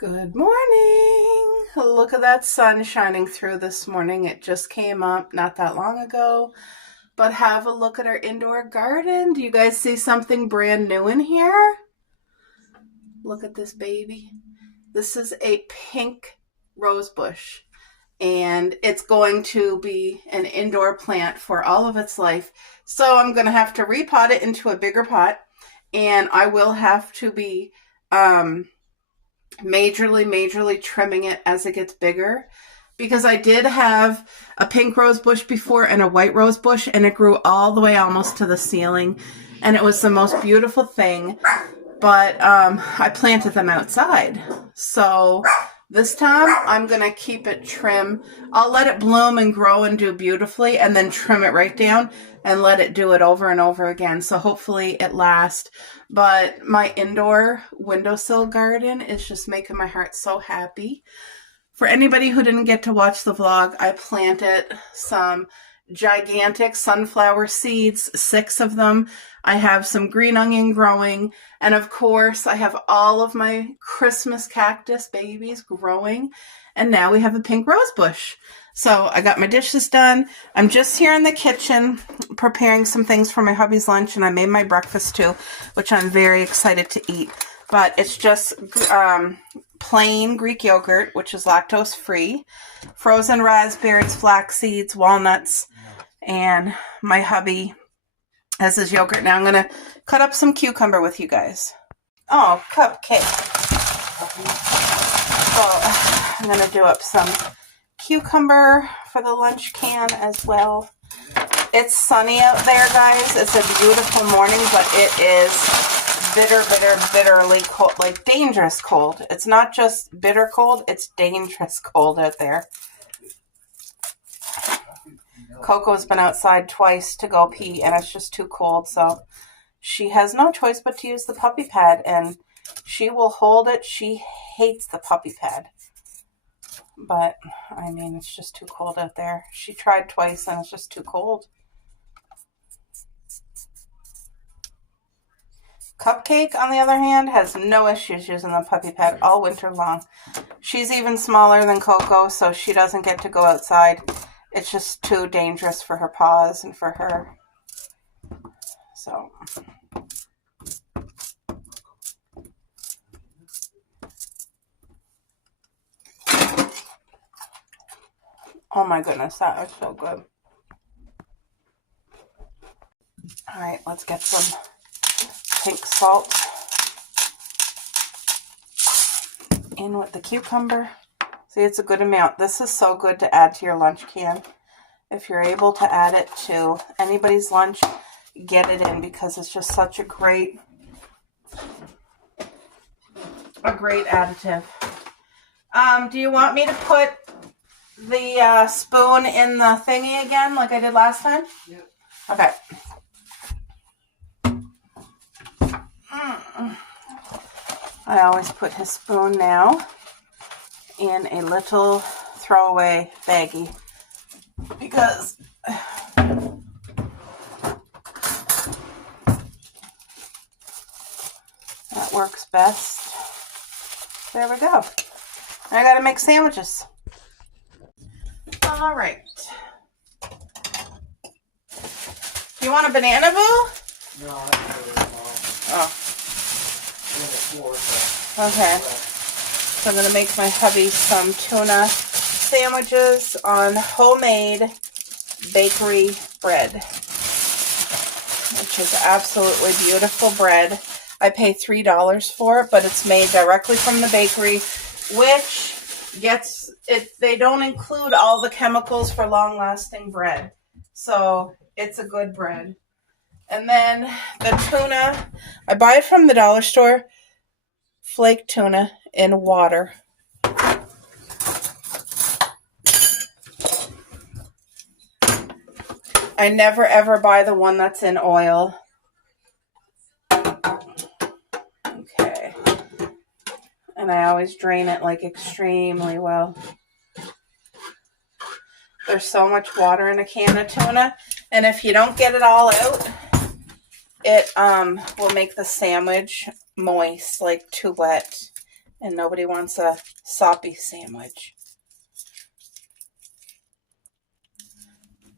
Good morning. Look at that sun shining through this morning. It just came up not that long ago. But have a look at our indoor garden. Do you guys see something brand new in here? Look at this baby. This is a pink rose bush. And it's going to be an indoor plant for all of its life. So I'm going to have to repot it into a bigger pot. And I will have to be majorly trimming it as it gets bigger, because I did have a pink rose bush before and a white rose bush, and it grew all the way almost to the ceiling, and it was the most beautiful thing. But I planted them outside, so this time I'm gonna keep it trim. I'll let it bloom and grow and do beautifully, and then trim it right down and let it do it over and over again. So hopefully it lasts. But my indoor windowsill garden is just making my heart so happy. For anybody who didn't get to watch the vlog, I planted some gigantic sunflower seeds, 6 of them. I have some green onion growing, and of course I have all of my Christmas cactus babies growing, and now we have a pink rose bush. So I got my dishes done. I'm just here in the kitchen preparing some things for my hubby's lunch, and I made my breakfast too, which I'm very excited to eat. But it's just plain Greek yogurt, which is lactose free, frozen raspberries, flax seeds, walnuts, and my hubby has his yogurt. Now I'm going to cut up some cucumber with you guys. Oh, cupcake. So I'm going to do up some cucumber for the lunch can as well. It's sunny out there, guys. It's a beautiful morning, but it is bitterly cold, like dangerous cold. It's not just bitter cold, it's dangerous cold out there. Coco's been outside twice to go pee, and it's just too cold, so she has no choice but to use the puppy pad, and she will hold it. She hates the puppy pad. But, I mean, it's just too cold out there. She tried twice, and it's just too cold. Cupcake, on the other hand, has no issues using the puppy pad all winter long. She's even smaller than Coco, so she doesn't get to go outside. It's just too dangerous for her paws and for her. So, oh my goodness, that was so good. Alright, let's get some pink salt in with the cucumber. See, it's a good amount. This is so good to add to your lunch can. If you're able to add it to anybody's lunch, get it in, because it's just such a great additive. Do you want me to put the spoon in the thingy again like I did last time? Yep. Okay. I always put his spoon now in a little throwaway baggie, because that works best. There we go. I gotta make sandwiches. All right. You want a banana, Boo? No, I don't know. Oh. Okay. So I'm going to make my hubby some tuna sandwiches on homemade bakery bread, which is absolutely beautiful bread. I pay $3 for it, but it's made directly from the bakery, which gets it. They don't include all the chemicals for long-lasting bread, so it's a good bread. And then the tuna, I buy it from the dollar store, flake tuna in water. I never ever buy the one that's in oil. Okay. And I always drain it like extremely well. There's so much water in a can of tuna, and if you don't get it all out, it will make the sandwich moist, like too wet. and nobody wants a soppy sandwich.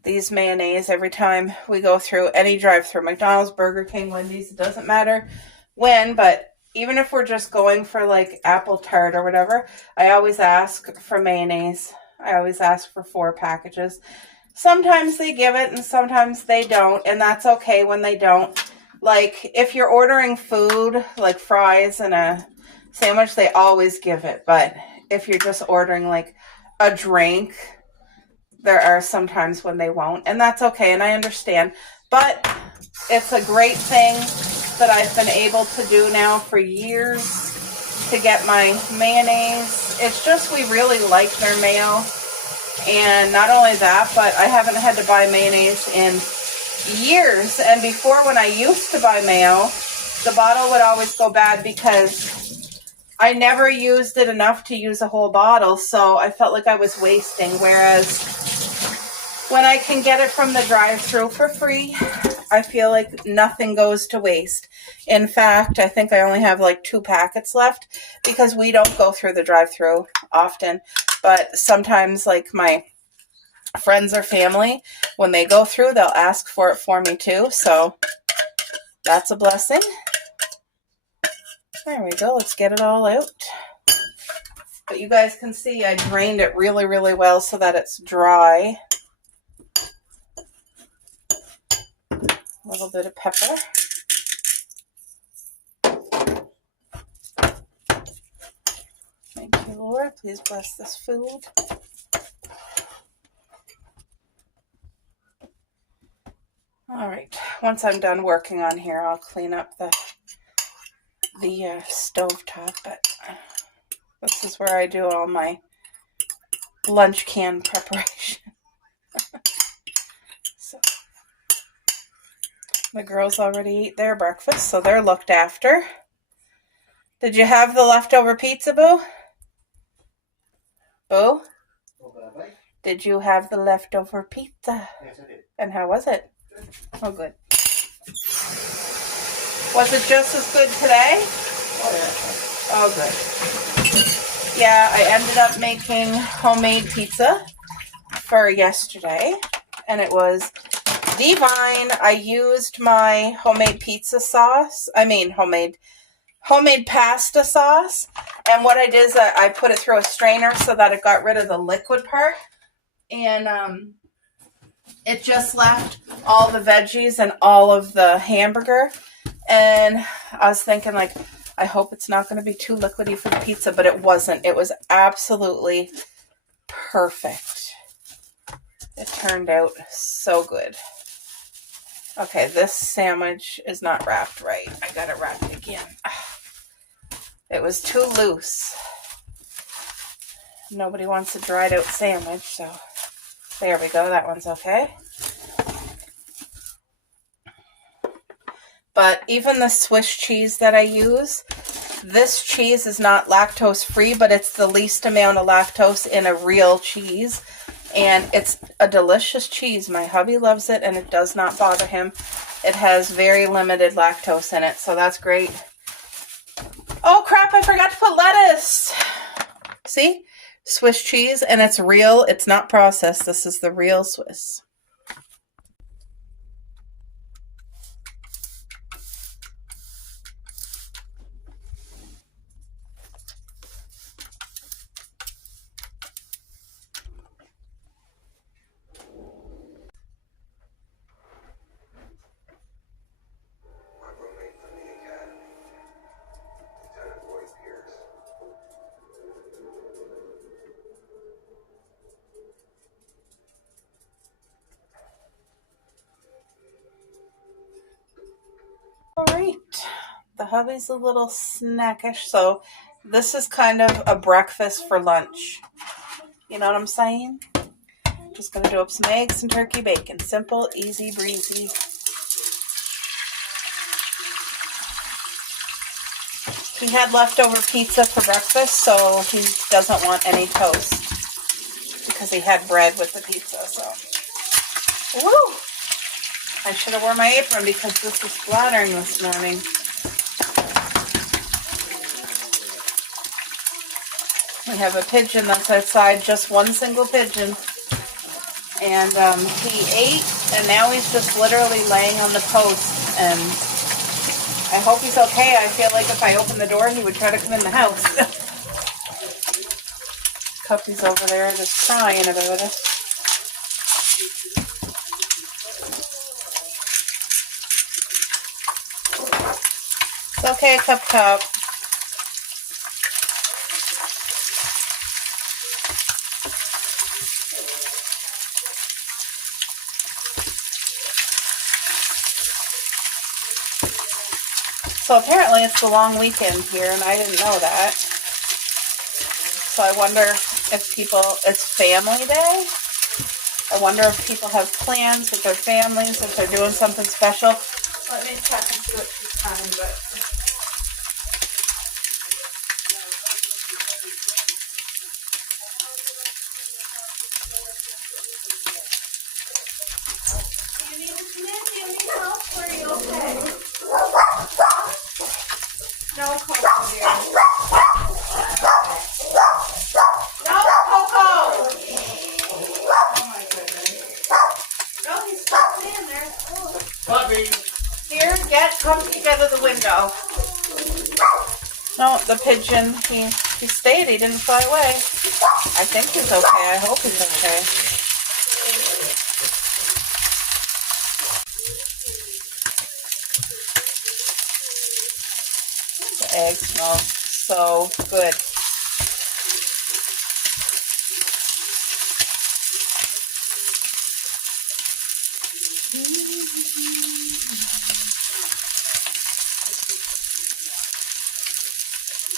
These mayonnaise, every time we go through any drive-through, McDonald's, Burger King, Wendy's, it doesn't matter when, but even if we're just going for like apple tart or whatever, I always ask for mayonnaise. I always ask for 4 packages. Sometimes they give it and sometimes they don't, and that's okay when they don't. Like, if you're ordering food, like fries and a sandwich, they always give it. But if you're just ordering, like, a drink, there are some times when they won't. And that's okay, and I understand. But it's a great thing that I've been able to do now for years to get my mayonnaise. It's just we really like their mayo. And not only that, but I haven't had to buy mayonnaise in years. And before, when I used to buy mayo, the bottle would always go bad because I never used it enough to use a whole bottle, so I felt like I was wasting. Whereas when I can get it from the drive-thru for free, I feel like nothing goes to waste. In fact, I think I only have like 2 packets left because we don't go through the drive-thru often. But sometimes, like, my friends or family, when they go through, they'll ask for it for me too. So that's a blessing. There we go. Let's get it all out. But you guys can see I drained it really, really well so that it's dry. A little bit of pepper. Thank you, Lord. Please bless this food. All right. Once I'm done working on here, I'll clean up the stove top. But this is where I do all my lunch can preparation. So the girls already ate their breakfast, so they're looked after. Did you have the leftover pizza, Boo? Boo? Did you have the leftover pizza? Yes, I did. And how was it? Oh, good. Was it just as good today? Oh, yeah. Oh, good. Yeah, I ended up making homemade pizza for yesterday, and it was divine. I used my homemade pizza sauce. Homemade pasta sauce. And what I did is I put it through a strainer so that it got rid of the liquid part. And it just left all the veggies and all of the hamburger. And I was thinking, like, I hope it's not going to be too liquidy for the pizza, but it wasn't. It was absolutely perfect. It turned out so good. Okay, this sandwich is not wrapped right. I got it wrapped again. It was too loose. Nobody wants a dried out sandwich, so there we go. That one's okay. But even the Swiss cheese that I use, this cheese is not lactose free, but it's the least amount of lactose in a real cheese. And it's a delicious cheese. My hubby loves it, and it does not bother him. It has very limited lactose in it, so that's great. Oh, crap, I forgot to put lettuce. See? Swiss cheese, and it's real. It's not processed. This is the real Swiss. Alright, the hubby's a little snackish, so this is kind of a breakfast for lunch. You know what I'm saying? Just gonna do up some eggs and turkey bacon. Simple, easy, breezy. He had leftover pizza for breakfast, so he doesn't want any toast because he had bread with the pizza, so. Woo! I should have worn my apron because this was splattering this morning. We have a pigeon that's outside, just one single pigeon. And he ate, and now he's just literally laying on the post. And I hope he's okay. I feel like if I open the door, he would try to come in the house. Cuppy's over there just crying about it. It's okay, Cup. So apparently it's the long weekend here, and I didn't know that. So I wonder if it's family day. I wonder if people have plans with their families, if they're doing something special. Let me check and see what she's having, but... Do you need help, or are you okay? No, Coco, dear. No, Coco! Oh, my goodness. No, he's still in there. Puppy. Here, come get out of the window. No, the pigeon, he stayed. He didn't fly away. I think he's okay. I hope he's okay. The egg smells so good.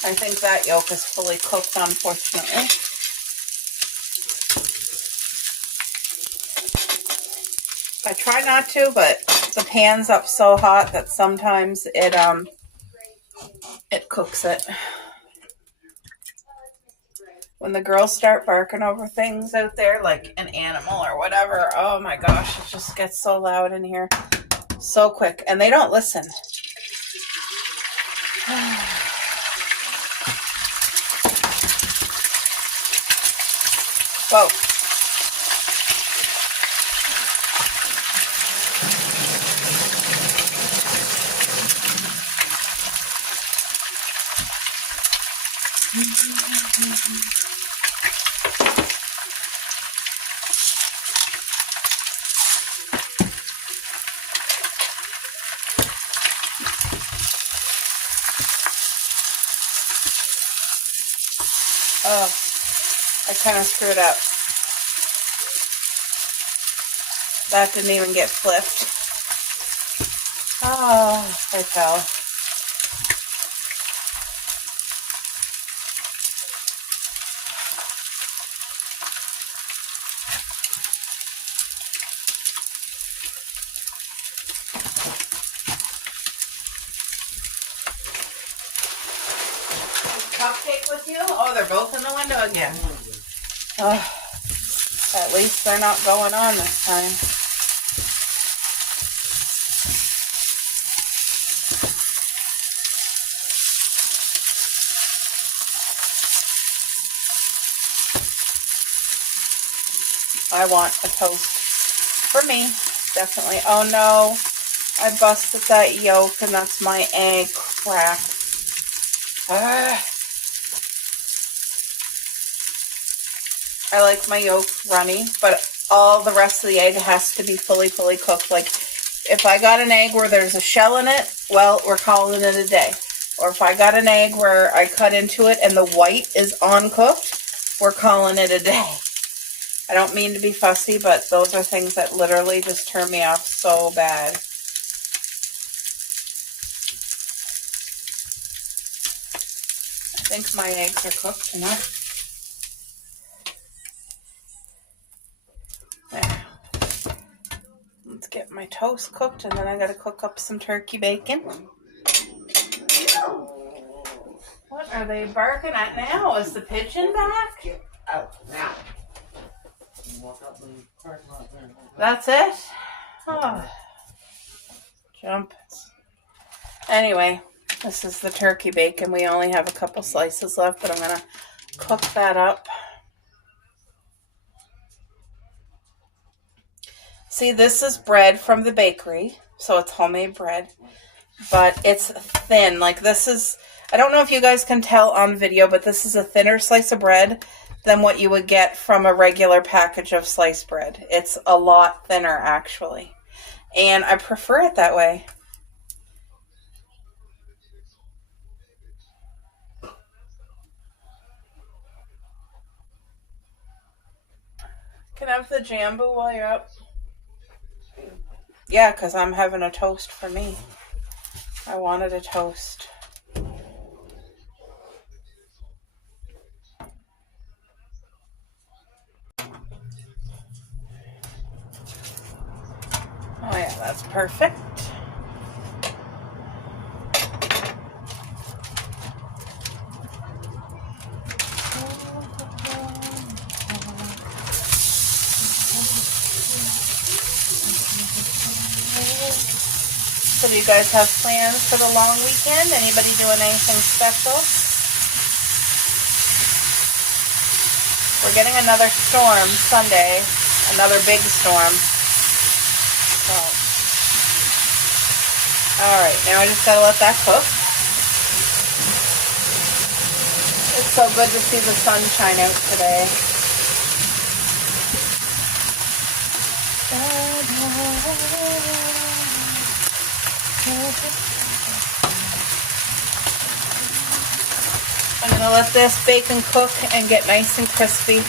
I think that yolk is fully cooked, unfortunately. I try not to, but the pan's up so hot that sometimes it cooks it. When the girls start barking over things out there, like an animal or whatever, oh my gosh, it just gets so loud in here so quick. And they don't listen. Whoa. Oh, I kind of screwed up. That didn't even get flipped. Oh, I fell. Cupcake with you? Oh, they're both in the window again. Oh, at least they're not going on this time. I want a toast for me, definitely. Oh no, I busted that yolk and that's my egg crack. I like my yolk runny, but all the rest of the egg has to be fully cooked. Like, if I got an egg where there's a shell in it, well, we're calling it a day. Or if I got an egg where I cut into it and the white is uncooked, we're calling it a day. I don't mean to be fussy, but those are things that literally just turn me off so bad. I think my eggs are cooked enough. There. Let's get my toast cooked, and then I gotta cook up some turkey bacon. What are they barking at now? Is the pigeon back? Get out now. That's it? Oh. Jump. Anyway, this is the turkey bacon. We only have a couple slices left, but I'm going to cook that up. See, this is bread from the bakery, so it's homemade bread, but it's thin. Like this is, I don't know if you guys can tell on video, but this is a thinner slice of bread than what you would get from a regular package of sliced bread. It's a lot thinner, actually, and I prefer it that way. Can I have the Jambu while you're up? Yeah, because I'm having a toast for me. I wanted a toast. Oh yeah, that's perfect. So do you guys have plans for the long weekend? Anybody doing anything special? We're getting another storm Sunday, another big storm. So, alright, now I just gotta let that cook. It's so good to see the sunshine out today. I'm going to let this bacon cook and get nice and crispy.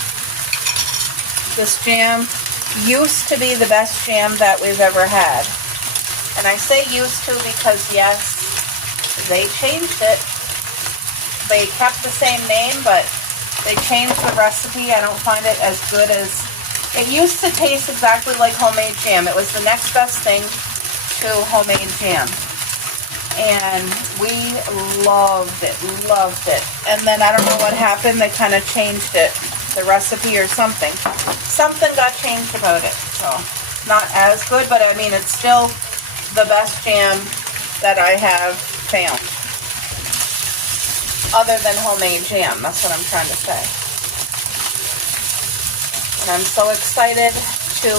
This jam used to be the best jam that we've ever had. And I say used to because, yes, they changed it. They kept the same name, but they changed the recipe. I don't find it as good as... It used to taste exactly like homemade jam. It was the next best thing to homemade jam. And we loved it. And then I don't know what happened. They kind of changed it, the recipe or something. Something got changed about it. So, not as good, but I mean, it's still the best jam that I have found. Other than homemade jam. That's what I'm trying to say. And I'm so excited to...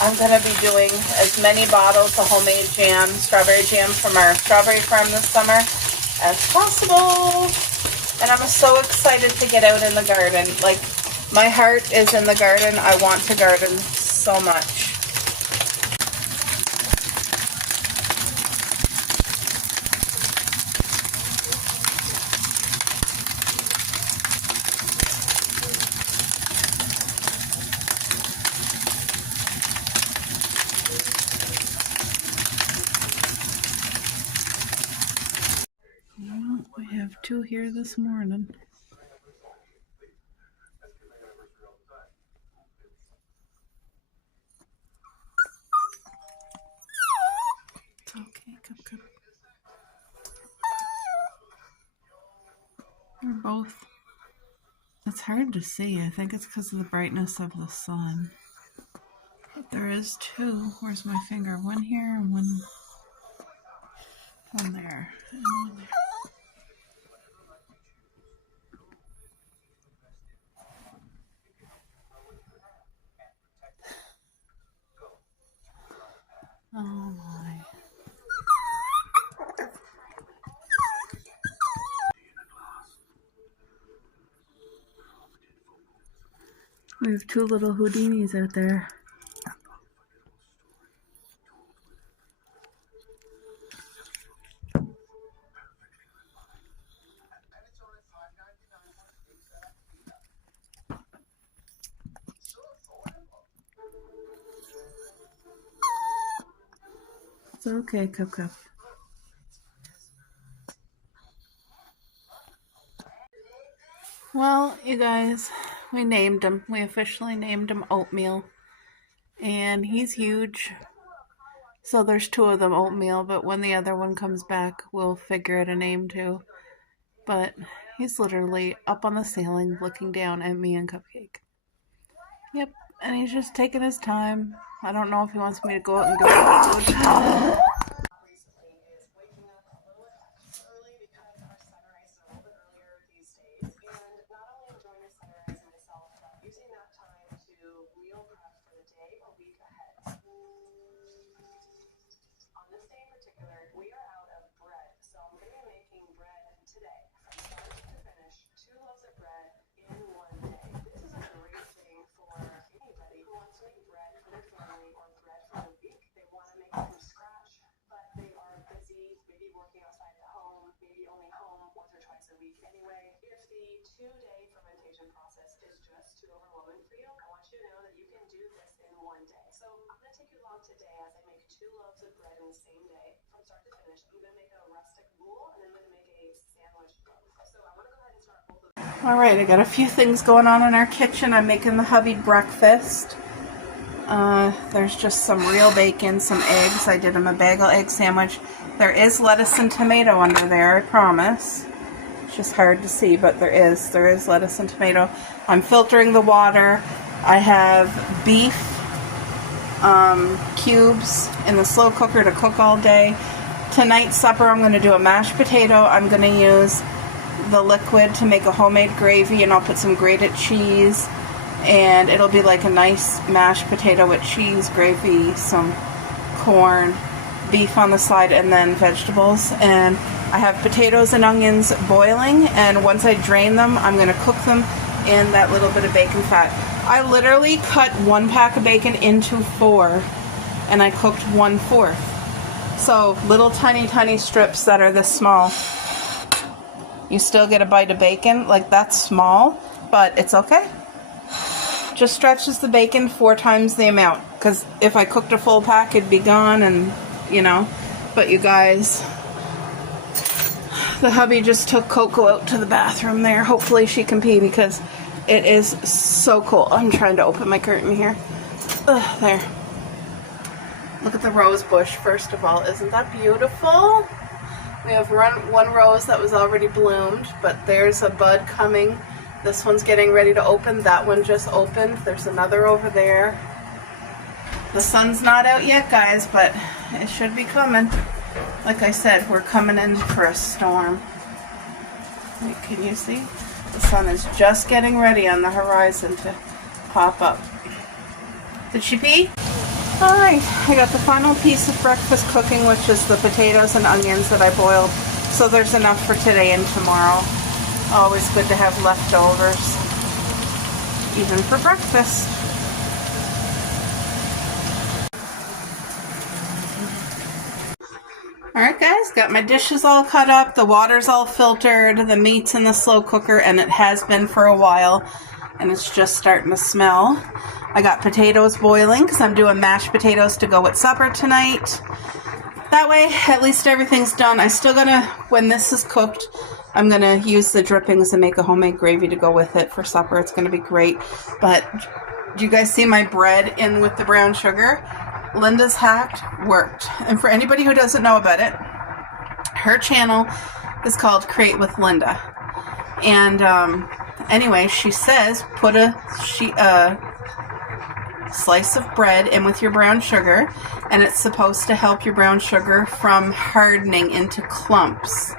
I'm going to be doing as many bottles of homemade jam, strawberry jam from our strawberry farm this summer as possible. And I'm so excited to get out in the garden. Like, my heart is in the garden. I want to garden so much. We have two here this morning. It's okay, come. They're both. It's hard to see. I think it's because of the brightness of the sun. But there is two. Where's my finger? One here and one there. And one there. Oh my. We have two little Houdinis out there. It's okay, Cup. Well, you guys, we named him. We officially named him Oatmeal. And he's huge. So there's two of them, Oatmeal, but when the other one comes back, we'll figure out a name too. But he's literally up on the ceiling looking down at me and Cupcake. Yep, and he's just taking his time. I don't know if he wants me to go out and give him food. this day in particular, we are out of bread. So I'm going to be making bread today from start to finish, 2 loaves of bread in one day. This is a great thing for anybody who wants to make bread for their family or bread for the week. They want to make it from scratch, but they are busy, maybe working outside the home, maybe only home once or twice a week anyway. If the 2-day fermentation process is just too overwhelming for you, I want you to know that you can do this in one day. So I'm going to take you along today as I make 2 loaves of bread in the same day from start to finish. I'm going to make a rustic bowl and then I'm going to make a sandwich loaf. So I want to go ahead and start both of them. All right, I got a few things going on in our kitchen. I'm making the hubby breakfast. There's just some real bacon, some eggs. I did him a bagel egg sandwich. There is lettuce and tomato under there, I promise. It's just hard to see, but there is lettuce and tomato. I'm filtering the water. I have beef cubes in the slow cooker to cook all day. Tonight's supper, I'm going to do a mashed potato. I'm going to use the liquid to make a homemade gravy, and I'll put some grated cheese, and it'll be like a nice mashed potato with cheese, gravy, some corn, beef on the side, and then vegetables. And I have potatoes and onions boiling, and once I drain them, I'm going to cook them in that little bit of bacon fat. I literally cut 1 pack of bacon into 4, and I cooked 1/4. So little tiny strips that are this small. You still get a bite of bacon. Like, that's small, but it's okay. Just stretches the bacon 4 times the amount, because if I cooked a full pack, it'd be gone, and you know. But you guys, the hubby just took Coco out to the bathroom there. Hopefully she can pee, because it is so cold. I'm trying to open my curtain here. There. Look at the rose bush, first of all. Isn't that beautiful? We have one rose that was already bloomed, but there's a bud coming. This one's getting ready to open. That one just opened. There's another over there. The sun's not out yet, guys, but it should be coming. Like I said, we're coming in for a storm. Wait, can you see? The sun is just getting ready on the horizon to pop up. Did she pee? Alright, I got the final piece of breakfast cooking, which is the potatoes and onions that I boiled. So there's enough for today and tomorrow. Always good to have leftovers, even for breakfast. Alright guys, got my dishes all cut up, the water's all filtered, the meat's in the slow cooker, and it has been for a while, and it's just starting to smell. I got potatoes boiling because I'm doing mashed potatoes to go with supper tonight. That way, at least everything's done. I still gonna, when this is cooked, I'm gonna use the drippings and make a homemade gravy to go with it for supper. It's gonna be great. But do you guys see my bread in with the brown sugar? Linda's hack worked. And for anybody who doesn't know about it, her channel is called Create with Linda. And anyway, she says put a slice of bread in with your brown sugar, and it's supposed to help your brown sugar from hardening into clumps.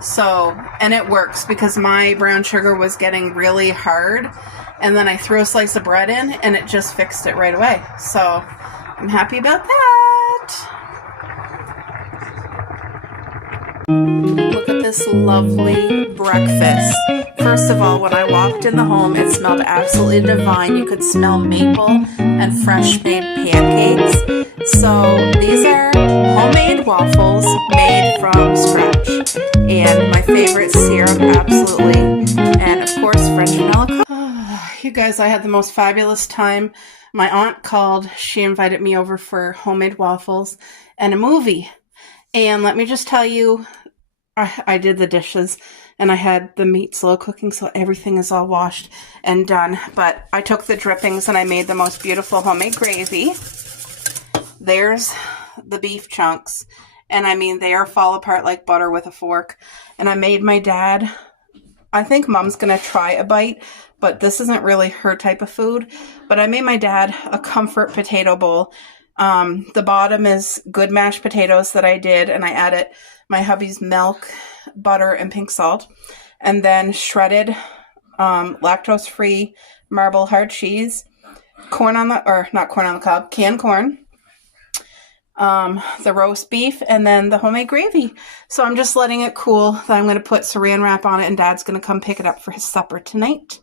So, and it works, because my brown sugar was getting really hard, and then I threw a slice of bread in and it just fixed it right away. So I'm happy about that. Look at this lovely breakfast. First of all, when I walked in the home, it smelled absolutely divine. You could smell maple and fresh made pancakes. So these are homemade waffles made from scratch. And my favorite syrup, absolutely. And of course, French vanilla. You guys, I had the most fabulous time. My aunt called. She invited me over for homemade waffles and a movie. And let me just tell you, I did the dishes and I had the meat slow cooking, so everything is all washed and done. But I took the drippings and I made the most beautiful homemade gravy. There's the beef chunks. And I mean, they are fall apart like butter with a fork. And I made my dad, I think Mom's going to try a bite, but this isn't really her type of food. But I made my dad a comfort potato bowl. The bottom is good mashed potatoes that I did, and I added my hubby's milk, butter, and pink salt, and then shredded lactose-free marble hard cheese, corn on the, or not corn on the cob, canned corn, the roast beef, and then the homemade gravy. So I'm just letting it cool. Then I'm going to put saran wrap on it, and Dad's going to come pick it up for his supper tonight.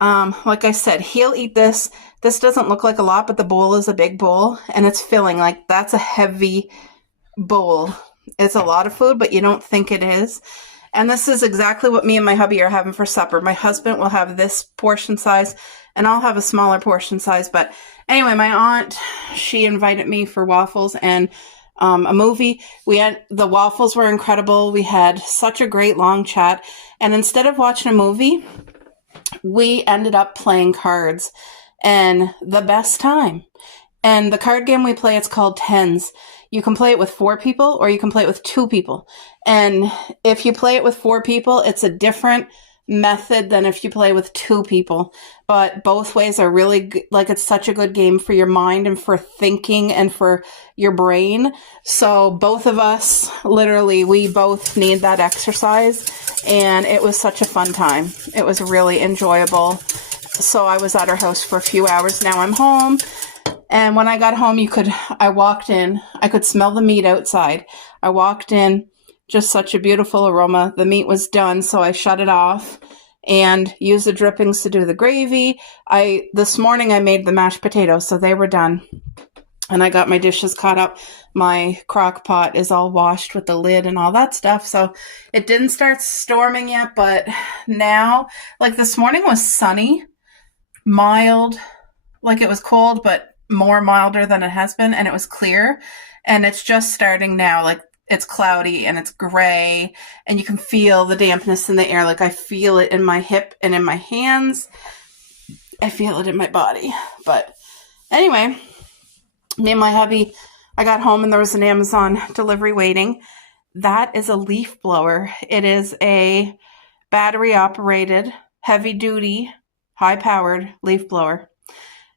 Like I said, he'll eat this. This doesn't look like a lot, but the bowl is a big bowl, and it's filling. Like, that's a heavy bowl. It's a lot of food, but you don't think it is. And this is exactly what me and my hubby are having for supper. My husband will have this portion size, and I'll have a smaller portion size. But anyway, my aunt, she invited me for waffles and a movie. The waffles were incredible. We had such a great long chat. And instead of watching a movie, we ended up playing cards, and the best time. And the card game we play, it's called Tens. You can play it with 4 people, or you can play it with 2 people. And if you play it with 4 people, it's a different method than if you play with 2 people. But both ways are really good. Like, it's such a good game for your mind and for thinking and for your brain. So both of us, literally, we both need that exercise. And it was such a fun time. It was really enjoyable. So I was at our house for a few hours. Now I'm home. And when I got home, I walked in, I could smell the meat outside. I walked in, just such a beautiful aroma. The meat was done, so I shut it off and used the drippings to do the gravy. This morning I made the mashed potatoes, so they were done. And I got my dishes caught up. My crock pot is all washed with the lid and all that stuff. So it didn't start storming yet, but now, like, this morning was sunny, mild, like it was cold, but more milder than it has been, and it was clear. And it's just starting now. Like, it's cloudy and it's gray, and you can feel the dampness in the air. Like, I feel it in my hip and in my hands. I feel it in my body. But anyway, me and my hubby, I got home and there was an Amazon delivery waiting. That is a leaf blower. It is a battery operated, heavy duty, high powered leaf blower.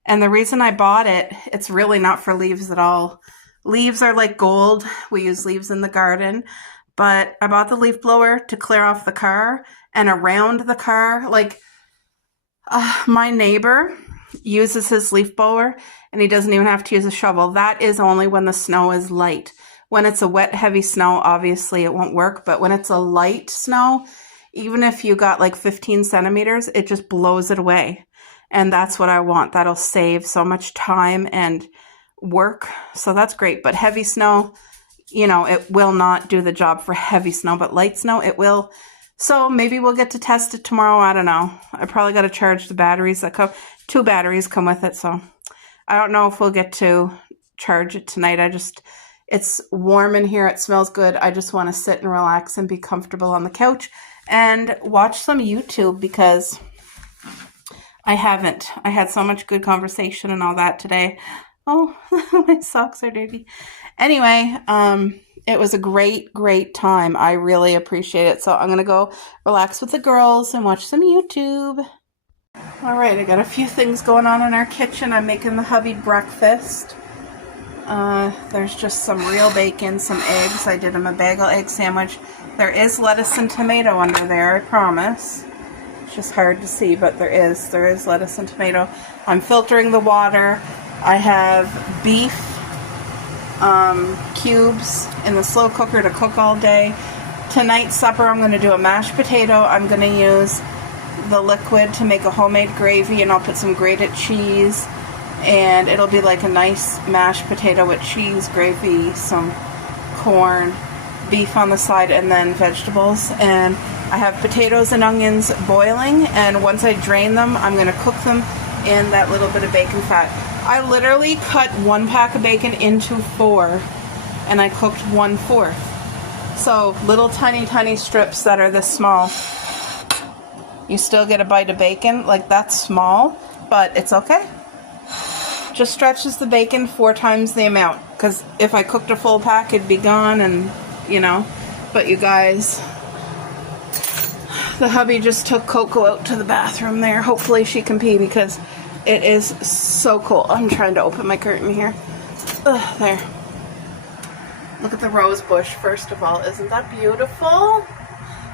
And the reason I bought it, it's really not for leaves at all. Leaves are like gold. We use leaves in the garden. But I bought the leaf blower to clear off the car and around the car. Like, my neighbor uses his leaf blower and he doesn't even have to use a shovel. That is only when the snow is light. When it's a wet, heavy snow, obviously it won't work. But when it's a light snow, even if you got like 15 centimeters, it just blows it away. And that's what I want. That'll save so much time and work. So that's great. But heavy snow, it will not do the job for heavy snow. But light snow, it will. So maybe we'll get to test it tomorrow. I don't know. I probably got to charge the batteries that come. 2 batteries come with it. So I don't know if we'll get to charge it tonight. It's warm in here. It smells good. I just want to sit and relax and be comfortable on the couch and watch some YouTube because I haven't. I had so much good conversation and all that today. Oh, my socks are dirty. Anyway, it was a great, great time. I really appreciate it. So I'm going to go relax with the girls and watch some YouTube. All right, I got a few things going on in our kitchen. I'm making the hubby breakfast. There's just some real bacon, some eggs. I did him a bagel egg sandwich. There is lettuce and tomato under there, I promise. It's just hard to see, but there is lettuce and tomato. I'm filtering the water. I have beef cubes in the slow cooker to cook all day. Tonight's supper, I'm going to do a mashed potato. I'm going to use the liquid to make a homemade gravy, and I'll put some grated cheese, and it'll be like a nice mashed potato with cheese, gravy, some corn, beef on the side, and then vegetables. And I have potatoes and onions boiling, and once I drain them, I'm going to cook them in that little bit of bacon fat. I literally cut 1 pack of bacon into 4, and I cooked 1/4. So little tiny strips that are this small. You still get a bite of bacon. Like, that's small, but it's okay. Just stretches the bacon 4 times the amount, because if I cooked a full pack, it'd be gone, and but you guys, the hubby just took Coco out to the bathroom there. Hopefully she can pee because it is so cold. I'm trying to open my curtain here. There. Look at the rose bush, first of all. Isn't that beautiful?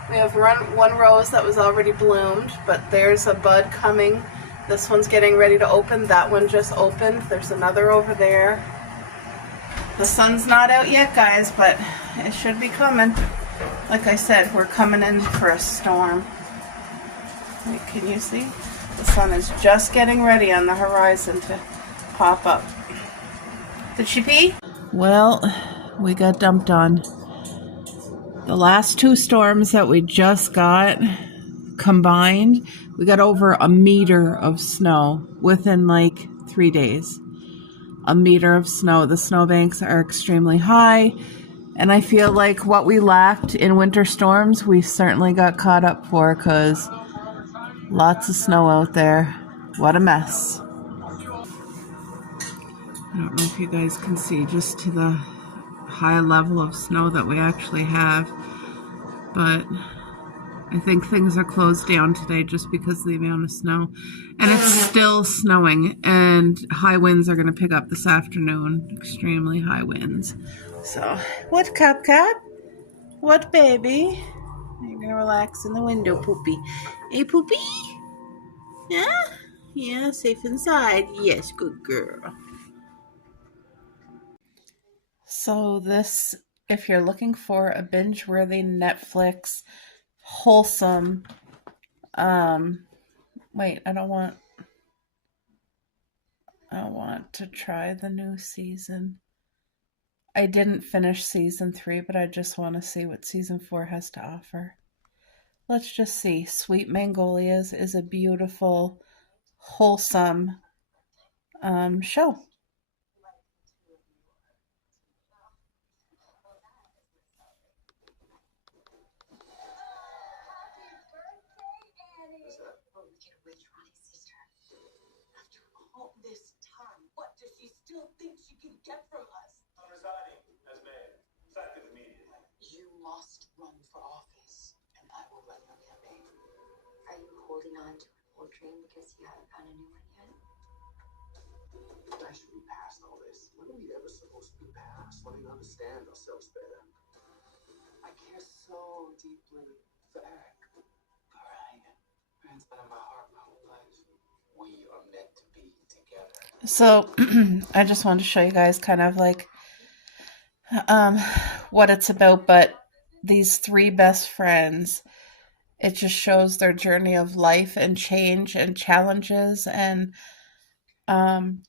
We have one rose that was already bloomed, but there's a bud coming. This one's getting ready to open. That one just opened. There's another over there. The sun's not out yet, guys, but it should be coming. Like I said, we're coming in for a storm. Wait, can you see? The sun is just getting ready on the horizon to pop up. Did she pee? Well, we got dumped on. The last two storms that we just got combined, we got over a meter of snow within like 3 days. A meter of snow. The snowbanks are extremely high, and I feel like what we lacked in winter storms, we certainly got caught up for, because lots of snow out there. What a mess. I don't know if you guys can see just to the high level of snow that we actually have, but I think things are closed down today just because of the amount of snow. And it's still snowing, and high winds are going to pick up this afternoon. Extremely high winds. So, what, Cup? What, baby? You're going to relax in the window, Poopy. Hey, Poopy? Yeah? Yeah, safe inside. Yes, good girl. So this, if you're looking for a binge-worthy Netflix wholesome, wait, I want to try the new season. I didn't finish season 3, but I just want to see what season 4 has to offer. Let's just see. Sweet Magnolias is a beautiful, wholesome show. This time, what does she still think she can get from us? I'm resigning as mayor, effective immediately. You must run for office, and I will run your campaign. Are you holding on to an old dream because you haven't found a new one yet? I should be past all this. When are we ever supposed to be past? When we understand ourselves better? I care so deeply for Eric, for Ryan. Ryan's been in my heart my whole life. We are meant to be together. So I just wanted to show you guys kind of like what it's about, but these 3 best friends, it just shows their journey of life and change and challenges and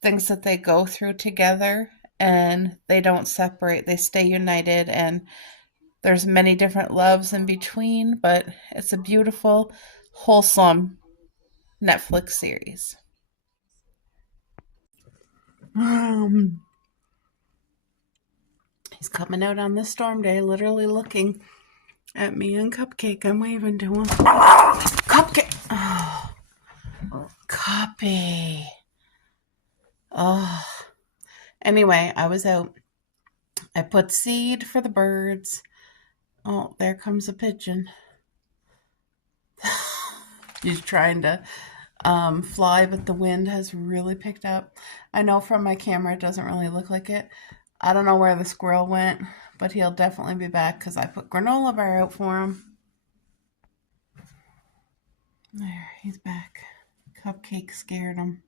things that they go through together, and they don't separate. They stay united, and there's many different loves in between, but it's a beautiful, wholesome Netflix series. He's coming out on this storm day, literally looking at me and Cupcake. I'm waving to him. Cupcake! Oh, Cuppy. Oh. Anyway, I was out. I put seed for the birds. Oh, there comes a pigeon. He's trying to fly, but the wind has really picked up. I know from my camera it doesn't really look like it. I don't know where the squirrel went, but he'll definitely be back because I put granola bar out for him. There, he's back. Cupcake scared him.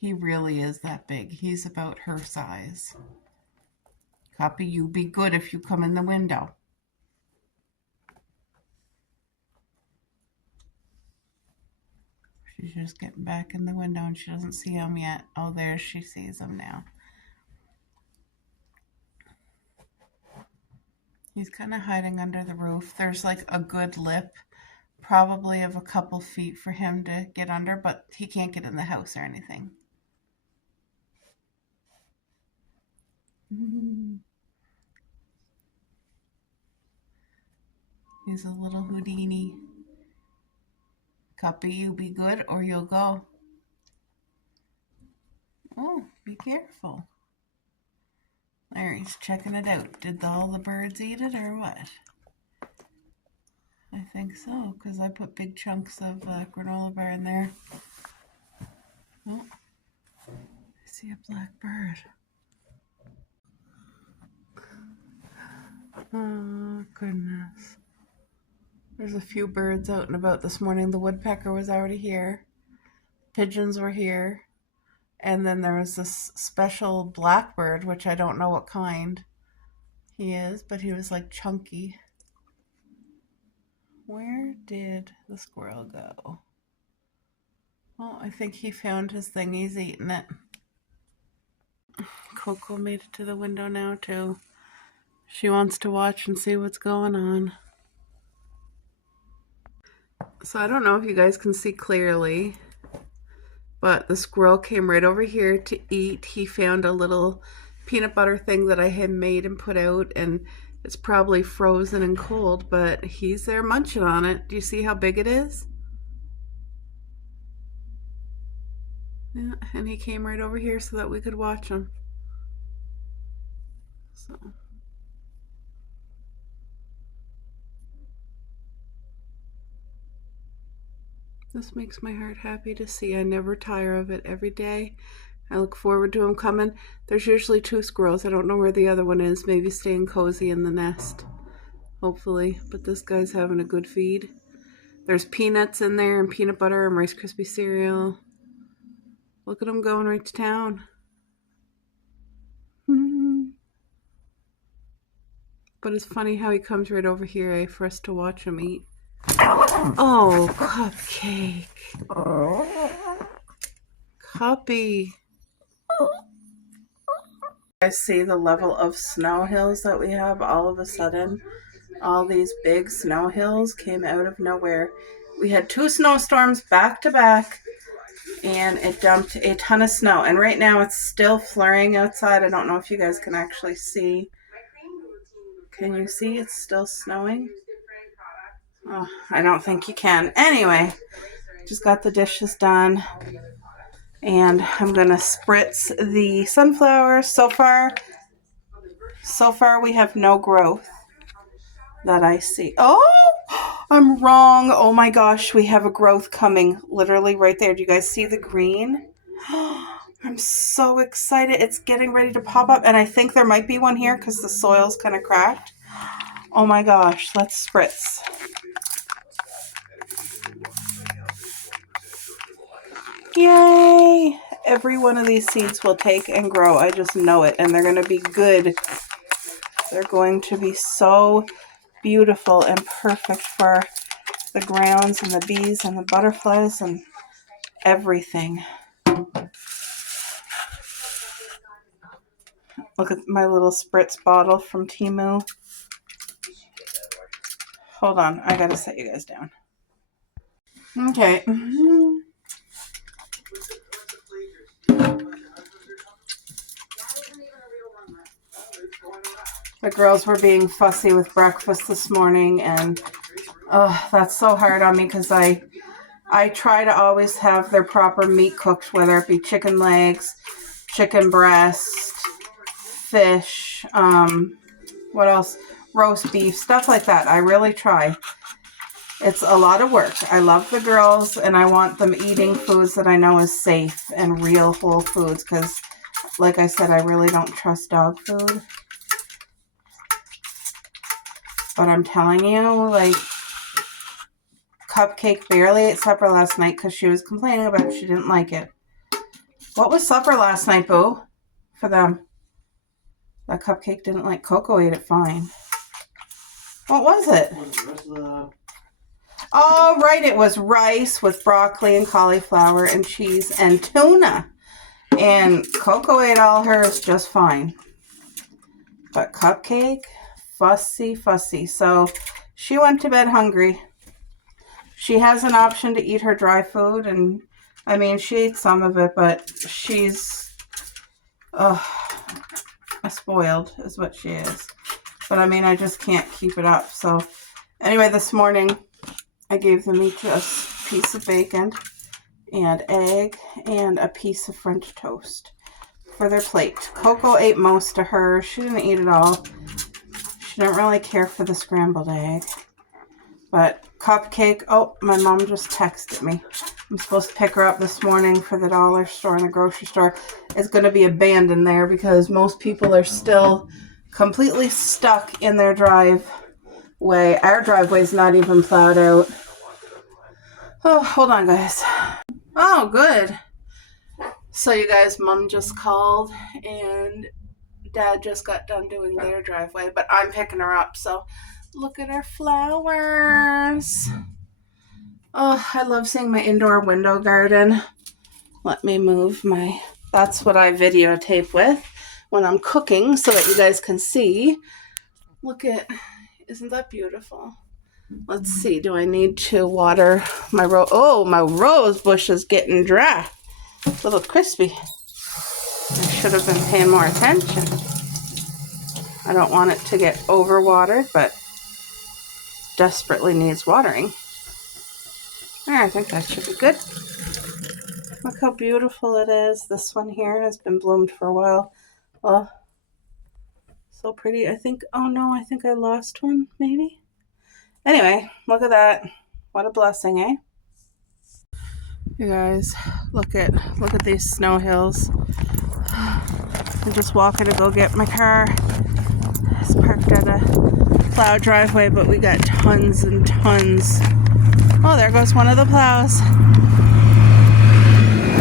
He really is that big. He's about her size. Cuppy, you be good if you come in the window. She's just getting back in the window and she doesn't see him yet. Oh, there she sees him now. He's kind of hiding under the roof. There's like a good lip, probably of a couple feet for him to get under, but he can't get in the house or anything. He's a little Houdini. Cuppy, you be good or you'll go. Oh, be careful. There, he's checking it out. Did all the birds eat it or what? I think so, because I put big chunks of granola bar in there. Oh, I see a black bird. Oh, goodness. There's a few birds out and about this morning. The woodpecker was already here. Pigeons were here. And then there was this special blackbird, which I don't know what kind he is, but he was like chunky. Where did the squirrel go? Well, I think he found his thing. He's eating it. Coco made it to the window now, too. She wants to watch and see what's going on. So I don't know if you guys can see clearly, but the squirrel came right over here to eat. He found a little peanut butter thing that I had made and put out, and it's probably frozen and cold, but he's there munching on it. Do you see how big it is? Yeah, and he came right over here so that we could watch him. So. This makes my heart happy to see. I never tire of it every day. I look forward to him coming. There's usually 2 squirrels. I don't know where the other one is. Maybe staying cozy in the nest. Hopefully. But this guy's having a good feed. There's peanuts in there and peanut butter and Rice Krispie cereal. Look at him going right to town. But it's funny how he comes right over here for us to watch him eat. Oh, Cupcake. Cuppy. You guys see the level of snow hills that we have all of a sudden? All these big snow hills came out of nowhere. We had 2 snowstorms back to back, and it dumped a ton of snow. And right now it's still flurrying outside. I don't know if you guys can actually see. Can you see it's still snowing? Oh, I don't think you can. Anyway, just got the dishes done. And I'm going to spritz the sunflowers. So far we have no growth that I see. Oh, I'm wrong. Oh my gosh, we have a growth coming literally right there. Do you guys see the green? I'm so excited. It's getting ready to pop up. And I think there might be one here because the soil's kind of cracked. Oh my gosh, let's spritz. Yay! Every one of these seeds will take and grow. I just know it. And they're going to be good. They're going to be so beautiful and perfect for the grounds and the bees and the butterflies and everything. Look at my little spritz bottle from Temu. Hold on. I got to set you guys down. Okay. The girls were being fussy with breakfast this morning, and that's so hard on me because I try to always have their proper meat cooked, whether it be chicken legs, chicken breast, fish, what else? Roast beef, stuff like that. I really try. It's a lot of work. I love the girls, and I want them eating foods that I know is safe and real whole foods because, like I said, I really don't trust dog food. But I'm telling you, like, Cupcake barely ate supper last night because she was complaining about it. She didn't like it. What was supper last night, Boo? For them. That Cupcake didn't like. Coco ate it fine. What was it? Oh, right. It was rice with broccoli and cauliflower and cheese and tuna. And Coco ate all hers just fine. But Cupcake, fussy. So she went to bed hungry. She has an option to eat her dry food. And, I mean, she ate some of it, but she's spoiled is what she is. But, I mean, I just can't keep it up. So, anyway, this morning, I gave them each a piece of bacon and egg and a piece of French toast for their plate. Coco ate most of hers. She didn't eat it all. She didn't really care for the scrambled egg. But Cupcake, oh, my mom just texted me. I'm supposed to pick her up this morning for the dollar store and the grocery store. It's going to be abandoned there because most people are still completely stuck in their driveway. Our driveway's not even plowed out. Oh, hold on, guys. Oh, good. So you guys, Mom just called and Dad just got done doing their driveway, but I'm picking her up. So look at our flowers. Oh, I love seeing my indoor window garden. Let me move my, that's what I videotape with when I'm cooking so that you guys can see. Look at, isn't that beautiful? Let's see, do I need to water my my rose bush is getting dry. It's a little crispy. I should have been paying more attention. I don't want it to get overwatered, but desperately needs watering. There, I think that should be good. Look how beautiful it is. This one here has been bloomed for a while. Oh, so pretty. I think, oh no, I think I lost one, maybe? Anyway, look at that. What a blessing, eh? You guys, look at these snow hills. I'm just walking to go get my car. It's parked at a plow driveway, but we got tons and tons. Oh, there goes one of the plows.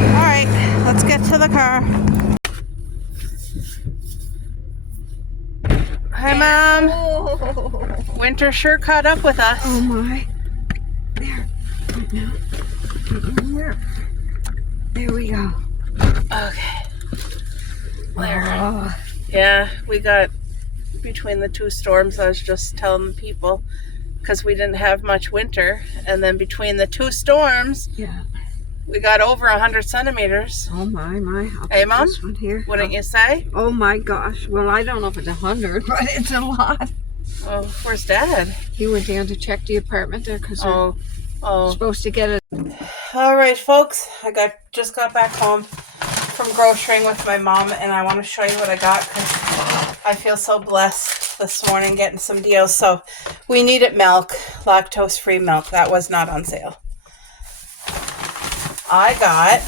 All right, let's get to the car. Hi, Mom. Oh, Winter sure caught up with us. oh my. There. Right now. There we go. Okay. There. Oh, Yeah, we got between the two storms, I was just telling people, because we didn't have much winter, and then between the two storms, yeah. we got over 100 centimeters. Oh my. I'll Hey, put Mom? this one here. Wouldn't you say? Oh my gosh. Well, I don't know if it's 100, but it's a lot. Oh, where's Dad? He went down to check the apartment there because they're Oh. supposed to get it. All right, folks. I just got back home from grocerying with my mom, and I want to show you what I got because I feel so blessed this morning getting some deals. So we needed milk, lactose-free milk. That was not on sale. I got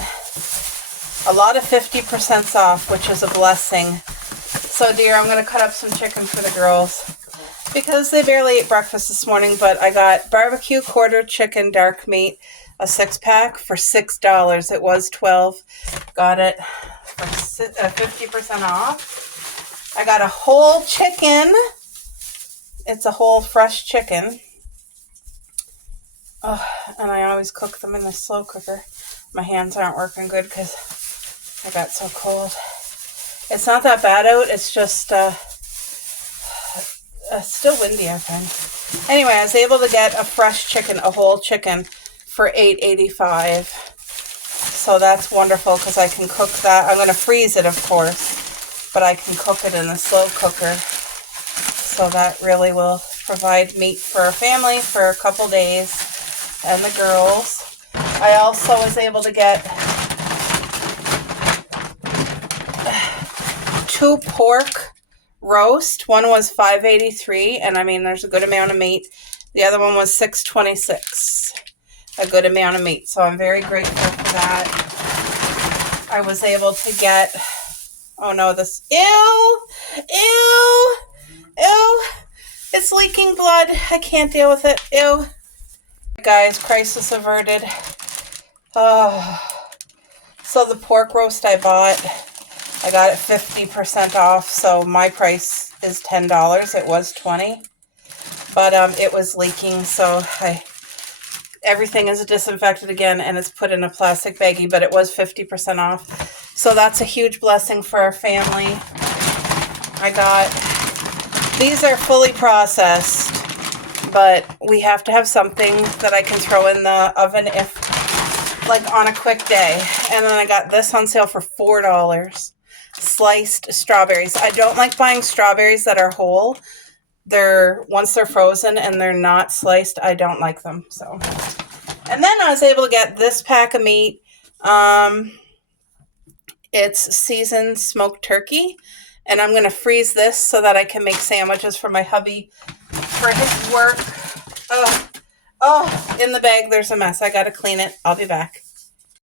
a lot of 50% off, which is a blessing. So, dear, I'm going to cut up some chicken for the girls because they barely ate breakfast this morning, but I got barbecue quarter chicken dark meat, a 6-pack for $6. It was $12. Got it for 50% off. I got a whole chicken. It's a whole fresh chicken. Oh, and I always cook them in the slow cooker. My hands aren't working good because I got so cold. It's not that bad out. It's just still windy, I think. Anyway, I was able to get a fresh chicken, a whole chicken, for $8.85. So that's wonderful because I can cook that. I'm going to freeze it, of course, but I can cook it in the slow cooker. So that really will provide meat for our family for a couple days and the girls. I also was able to get 2 pork roast. One was $5.83, and I mean there's a good amount of meat. The other one was $6.26. A good amount of meat. So I'm very grateful for that. I was able to get, oh no, this, ew, it's leaking blood. I can't deal with it. Ew. Guys, crisis averted. Oh. So the pork roast I bought, I got it 50% off, so my price is $10. It was $20, but it was leaking, so everything is disinfected again, and it's put in a plastic baggie, but it was 50% off, so that's a huge blessing for our family. I got, these are fully processed, but we have to have something that I can throw in the oven if, like, on a quick day. And then I got this on sale for $4. Sliced strawberries. I don't like buying strawberries that are whole. Once they're frozen and they're not sliced, I don't like them. So, and then I was able to get this pack of meat. It's seasoned smoked turkey, and I'm going to freeze this so that I can make sandwiches for my hubby for his work. Oh, in the bag there's a mess. I got to clean it. I'll be back.